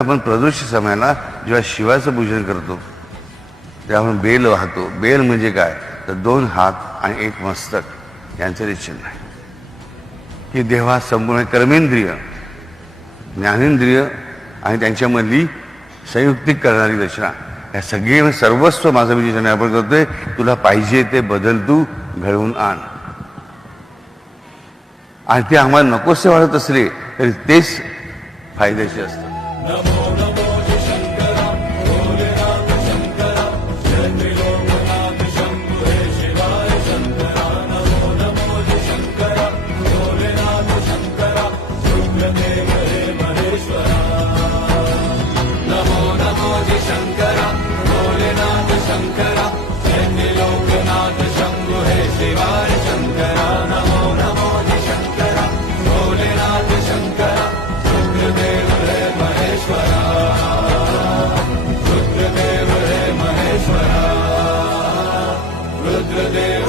आपण प्रदोष समयाला जेव्हा शिवाचं पूजन करतो तेव्हा आपण बेल वाहतो. बेल म्हणजे काय तर 2 हात आणि 1 मस्तक यांचं ते चिन्ह आहे की देवा संपूर्ण कर्मेंद्रिय, ज्ञानेंद्रिय आणि त्यांच्यामधली संयुक्तिक करणारी रचना या सगळे सर्वस्व माझं मी जे आपण करतोय, तुला पाहिजे ते बदल तू घडवून आण. आणि ते आम्हाला नकोसे वाटत असले तरी तेच फायद्याचे असतं. रुद्रदेव